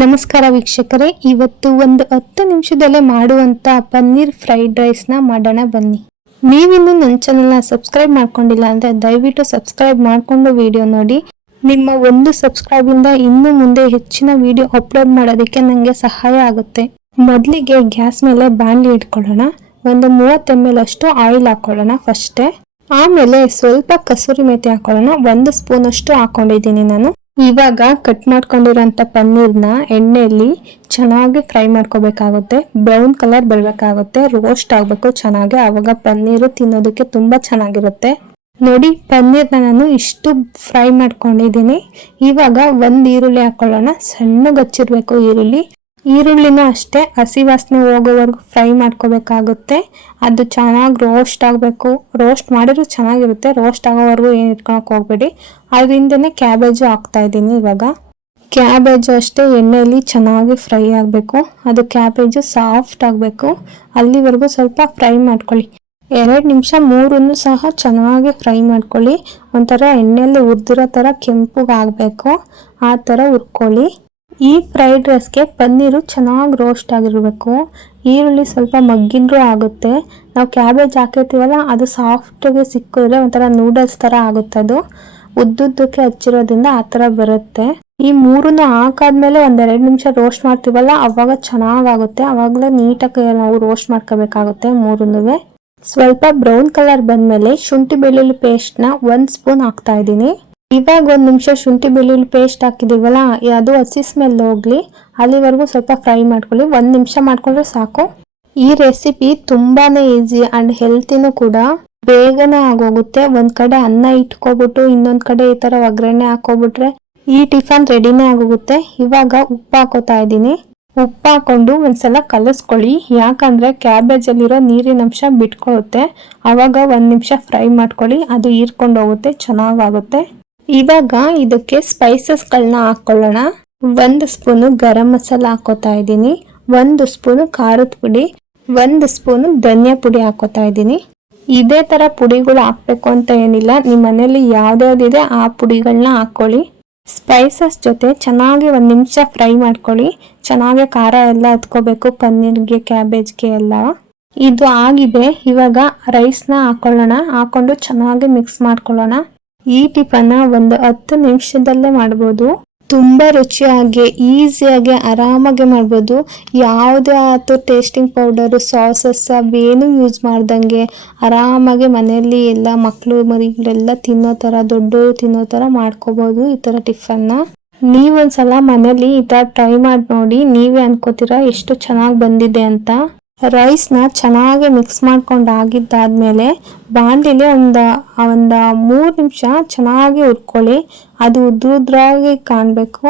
ನಮಸ್ಕಾರ ವೀಕ್ಷಕರೇ, ಇವತ್ತು ಒಂದು 10 ನಿಮಿಷದಲ್ಲೇ ಮಾಡುವಂತ ಪನ್ನೀರ್ ಫ್ರೈಡ್ ರೈಸ್ ನ ಮಾಡೋಣ ಬನ್ನಿ. ನೀವಿನ್ನು ನನ್ನ ಚಾನೆಲ್ ನ ಸಬ್ಸ್ಕ್ರೈಬ್ ಮಾಡ್ಕೊಂಡಿಲ್ಲ ಅಂದ್ರೆ ದಯವಿಟ್ಟು ಸಬ್ಸ್ಕ್ರೈಬ್ ಮಾಡ್ಕೊಂಡು ವಿಡಿಯೋ ನೋಡಿ. ನಿಮ್ಮ ಒಂದು ಸಬ್ಸ್ಕ್ರೈಬ್ ಇಂದ ಇನ್ನು ಮುಂದೆ ಹೆಚ್ಚಿನ ವಿಡಿಯೋ ಅಪ್ಲೋಡ್ ಮಾಡೋದಕ್ಕೆ ನನಗೆ ಸಹಾಯ ಆಗುತ್ತೆ. ಮೊದಲಿಗೆ ಗ್ಯಾಸ್ ಮೇಲೆ ಬಾಣಲಿ ಇಟ್ಕೊಳ್ಳೋಣ. ಒಂದು 30 ml ಅಷ್ಟು ಆಯಿಲ್ ಹಾಕೊಳ್ಳೋಣ ಫಸ್ಟ್. ಆಮೇಲೆ ಸ್ವಲ್ಪ ಕಸೂರಿ ಮೇಥಿ ಹಾಕೊಳ್ಳೋಣ. 1 ಸ್ಪೂನ್ ಅಷ್ಟು ಹಾಕೊಂಡಿದ್ದೀನಿ ನಾನು. ಇವಾಗ ಕಟ್ ಮಾಡ್ಕೊಂಡಿರೋಂಥ ಪನ್ನೀರ್ನ ಎಣ್ಣೆಯಲ್ಲಿ ಚೆನ್ನಾಗಿ ಫ್ರೈ ಮಾಡ್ಕೋಬೇಕಾಗುತ್ತೆ. ಬ್ರೌನ್ ಕಲರ್ ಬರಬೇಕಾಗುತ್ತೆ, ರೋಸ್ಟ್ ಆಗಬೇಕು ಚೆನ್ನಾಗಿ. ಆವಾಗ ಪನ್ನೀರು ತಿನ್ನೋದಕ್ಕೆ ತುಂಬಾ ಚೆನ್ನಾಗಿರುತ್ತೆ. ನೋಡಿ, ಪನ್ನೀರ್ನ ನಾನು ಇಷ್ಟು ಫ್ರೈ ಮಾಡ್ಕೊಂಡಿದ್ದೀನಿ. ಇವಾಗ 1 ಈರುಳ್ಳಿ ಹಾಕೊಳ್ಳೋಣ. ಸಣ್ಣಗೆ ಹಚ್ಚಿರ್ಬೇಕು ಈರುಳ್ಳಿನೂ ಅಷ್ಟೇ ಹಸಿ ವಾಸನೆ ಹೋಗೋವರೆಗೂ ಫ್ರೈ ಮಾಡ್ಕೋಬೇಕಾಗುತ್ತೆ. ಅದು ಚೆನ್ನಾಗಿ ರೋಸ್ಟ್ ಆಗಬೇಕು. ರೋಸ್ಟ್ ಮಾಡಿದ್ರು ಚೆನ್ನಾಗಿರುತ್ತೆ. ರೋಸ್ಟ್ ಆಗೋವರೆಗೂ ಏನು ಇಟ್ಕೊಳಕ್ ಹೋಗ್ಬೇಡಿ. ಅದರಿಂದನೇ ಕ್ಯಾಬೇಜು ಹಾಕ್ತಾ ಇದ್ದೀನಿ. ಇವಾಗ ಕ್ಯಾಬೇಜು ಅಷ್ಟೇ ಎಣ್ಣೆಯಲ್ಲಿ ಚೆನ್ನಾಗಿ ಫ್ರೈ ಆಗಬೇಕು. ಅದು ಕ್ಯಾಬೇಜು ಸಾಫ್ಟ್ ಆಗಬೇಕು. ಅಲ್ಲಿವರೆಗೂ ಸ್ವಲ್ಪ ಫ್ರೈ ಮಾಡ್ಕೊಳ್ಳಿ. 2 ನಿಮಿಷ 3 ಸಹ ಚೆನ್ನಾಗಿ ಫ್ರೈ ಮಾಡ್ಕೊಳ್ಳಿ. ಒಂಥರ ಎಣ್ಣೆಯಲ್ಲಿ ಹುರಿದಿರೋ ಥರ ಕೆಂಪುಗೆ ಆಗಬೇಕು. ಆ ಥರ ಹುರ್ಕೊಳ್ಳಿ. ಈ ಫ್ರೈಡ್ ರೈಸ್ಗೆ ಪನ್ನೀರು ಚೆನ್ನಾಗಿ ರೋಸ್ಟ್ ಆಗಿರಬೇಕು. ಈರುಳ್ಳಿ ಸ್ವಲ್ಪ ಮಗ್ಗಿದ್ರೂ ಆಗುತ್ತೆ. ನಾವು ಕ್ಯಾಬೇಜ್ ಹಾಕಿರ್ತೀವಲ್ಲ, ಅದು ಸಾಫ್ಟಾಗಿ ಸಿಕ್ಕಿದ್ರೆ ಒಂಥರ ನೂಡಲ್ಸ್ ಥರ ಆಗುತ್ತೆ. ಅದು ಉದ್ದುದ್ದಕ್ಕೆ ಹಚ್ಚಿರೋದ್ರಿಂದ ಆ ಥರ ಬರುತ್ತೆ. ಈ 3 ಹಾಕಾದ್ಮೇಲೆ 1-2 ನಿಮಿಷ ರೋಸ್ಟ್ ಮಾಡ್ತೀವಲ್ಲ, ಅವಾಗ ಚೆನ್ನಾಗಾಗುತ್ತೆ. ಅವಾಗಲೇ ನೀಟಾಗಿ ನಾವು ರೋಸ್ಟ್ ಮಾಡ್ಕೋಬೇಕಾಗುತ್ತೆ 3. ಸ್ವಲ್ಪ ಬ್ರೌನ್ ಕಲರ್ ಬಂದಮೇಲೆ ಶುಂಠಿ ಬೆಳ್ಳುಳ್ಳಿ ಪೇಸ್ಟ್ನ 1 ಸ್ಪೂನ್ ಹಾಕ್ತಾ ಇದ್ದೀನಿ. ಇವಾಗ 1 ನಿಮಿಷ ಶುಂಠಿ ಬೆಳ್ಳುಳ್ಳಿ ಪೇಸ್ಟ್ ಹಾಕಿದೀವಲ್ಲ, ಅದು ಹಸಿ ಸ್ಮೆಲ್ ಹೋಗ್ಲಿ ಅಲ್ಲಿವರೆಗೂ ಸ್ವಲ್ಪ ಫ್ರೈ ಮಾಡ್ಕೊಳ್ಳಿ. 1 ನಿಮಿಷ ಮಾಡ್ಕೊಂಡ್ರೆ ಸಾಕು. ಈ ರೆಸಿಪಿ ತುಂಬಾನೇ ಈಸಿ ಅಂಡ್ ಹೆಲ್ತಿನೂ ಕೂಡ. ಬೇಗನೆ ಆಗೋಗುತ್ತೆ. ಒಂದ್ ಕಡೆ ಅನ್ನ ಇಟ್ಕೊಬಿಟ್ಟು ಇನ್ನೊಂದ್ ಕಡೆ ಈ ತರ ಒಗ್ಗರಣೆ ಹಾಕೋಬಿಟ್ರೆ ಈ ಟಿಫನ್ ರೆಡಿನೇ ಆಗೋಗುತ್ತೆ. ಇವಾಗ ಉಪ್ಪು ಹಾಕೋತಾ ಇದ್ದೀನಿ. ಉಪ್ಪು ಹಾಕೊಂಡು ಒಂದ್ಸಲ ಕಲಿಸ್ಕೊಳ್ಳಿ. ಯಾಕಂದ್ರೆ ಕ್ಯಾಬೇಜ್ ಅಲ್ಲಿರೋ ನೀರಿನ ಅಂಶ ಬಿಟ್ಕೊಳ್ಳುತ್ತೆ. ಅವಾಗ 1 ನಿಮಿಷ ಫ್ರೈ ಮಾಡ್ಕೊಳ್ಳಿ. ಅದು ಹೀರ್ಕೊಂಡು ಹೋಗುತ್ತೆ, ಚೆನ್ನಾಗಾಗುತ್ತೆ. ಇವಾಗ ಇದಕ್ಕೆ ಸ್ಪೈಸಸ್ಗಳನ್ನ ಹಾಕೊಳ್ಳೋಣ. 1 ಸ್ಪೂನು ಗರಂ ಮಸಾಲ ಹಾಕೋತಾ ಇದ್ದೀನಿ. 1 ಸ್ಪೂನು ಖಾರದ ಪುಡಿ, 1 ಸ್ಪೂನು ಧನಿಯಾ ಪುಡಿ ಹಾಕೋತಾ ಇದ್ದೀನಿ. ಇದೇ ತರ ಪುಡಿಗಳು ಹಾಕ್ಬೇಕು ಅಂತ ಏನಿಲ್ಲ. ನಿಮ್ಮ ಮನೆಯಲ್ಲಿ ಯಾವ್ದಾವ್ದಿದೆ ಆ ಪುಡಿಗಳನ್ನ ಹಾಕೊಳ್ಳಿ. ಸ್ಪೈಸಸ್ ಜೊತೆ ಚೆನ್ನಾಗಿ 1 ನಿಮಿಷ ಫ್ರೈ ಮಾಡ್ಕೊಳ್ಳಿ. ಚೆನ್ನಾಗಿ ಖಾರ ಎಲ್ಲ ಹತ್ಕೋಬೇಕು ಪನ್ನೀರ್ಗೆ, ಕ್ಯಾಬೇಜ್ಗೆ ಎಲ್ಲ. ಇದು ಆಗಿದೆ. ಇವಾಗ ರೈಸ್ನ ಹಾಕೊಳ್ಳೋಣ. ಹಾಕೊಂಡು ಚೆನ್ನಾಗಿ ಮಿಕ್ಸ್ ಮಾಡ್ಕೊಳ್ಳೋಣ. ಈ ಟಿಫನ್ನ ಒಂದು 10 ನಿಮಿಷದಲ್ಲೇ ಮಾಡ್ಬೋದು. ತುಂಬಾ ರುಚಿಯಾಗಿ ಈಸಿಯಾಗಿ ಆರಾಮಾಗಿ ಮಾಡ್ಬೋದು. ಯಾವುದೇ ಆಯ್ತು ಟೇಸ್ಟಿಂಗ್ ಪೌಡರು, ಸಾಸಸ್ ಅವೇನು ಯೂಸ್ ಮಾಡ್ದಂಗೆ ಆರಾಮಾಗಿ ಮನೆಯಲ್ಲಿ ಎಲ್ಲ ಮಕ್ಕಳು ಮರಿಗಳೆಲ್ಲ ತಿನ್ನೋ ಥರ, ದೊಡ್ಡವರು ತಿನ್ನೋ ಥರ ಮಾಡ್ಕೋಬೋದು ಈ ಥರ ಟಿಫನ್ನ. ನೀವೊಂದ್ಸಲ ಮನೇಲಿ ಈ ಥರ ಟ್ರೈ ಮಾಡಿ ನೋಡಿ. ನೀವೇ ಅನ್ಕೋತೀರಾ ಎಷ್ಟು ಚೆನ್ನಾಗಿ ಬಂದಿದೆ ಅಂತ. ರೈಸ್ನ ಚೆನ್ನಾಗಿ ಮಿಕ್ಸ್ ಮಾಡ್ಕೊಂಡು ಆಗಿದ್ದಾದ್ಮೇಲೆ ಬಾಣಲಿಲಿ ಒಂದು 3 ನಿಮಿಷ ಚೆನ್ನಾಗಿ ಹುರ್ಕೊಳ್ಳಿ. ಅದು ಉದ್ರಾಗಿ ಕಾಣಬೇಕು.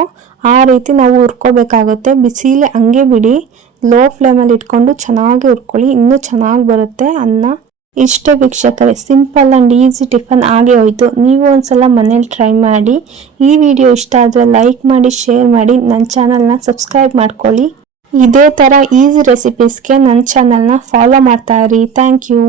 ಆ ರೀತಿ ನಾವು ಹುರ್ಕೋಬೇಕಾಗುತ್ತೆ. ಬಿಸಿಲೇ ಹಂಗೆ ಬಿಡಿ. ಲೋ ಫ್ಲೇಮಲ್ಲಿ ಇಟ್ಕೊಂಡು ಚೆನ್ನಾಗಿ ಹುರ್ಕೊಳ್ಳಿ. ಇನ್ನೂ ಚೆನ್ನಾಗಿ ಬರುತ್ತೆ ಅನ್ನ. ಇಷ್ಟ ವೀಕ್ಷಕರೇ, ಸಿಂಪಲ್ ಆ್ಯಂಡ್ ಈಸಿ ಟಿಫನ್ ಆಗೇ ಹೋಯ್ತು. ನೀವು ಒಂದ್ಸಲ ಮನೇಲಿ ಟ್ರೈ ಮಾಡಿ. ಈ ವಿಡಿಯೋ ಇಷ್ಟ ಆದರೆ ಲೈಕ್ ಮಾಡಿ, ಶೇರ್ ಮಾಡಿ, ನನ್ನ ಚಾನಲ್ನ ಸಬ್ಸ್ಕ್ರೈಬ್ ಮಾಡ್ಕೊಳ್ಳಿ. ಇದೇ ಥರ ಈಸಿ ರೆಸಿಪೀಸ್ಗೆ ನನ್ನ ಚಾನಲ್ನ ಫಾಲೋ ಮಾಡ್ತಾ ಇರಿ. Thank you.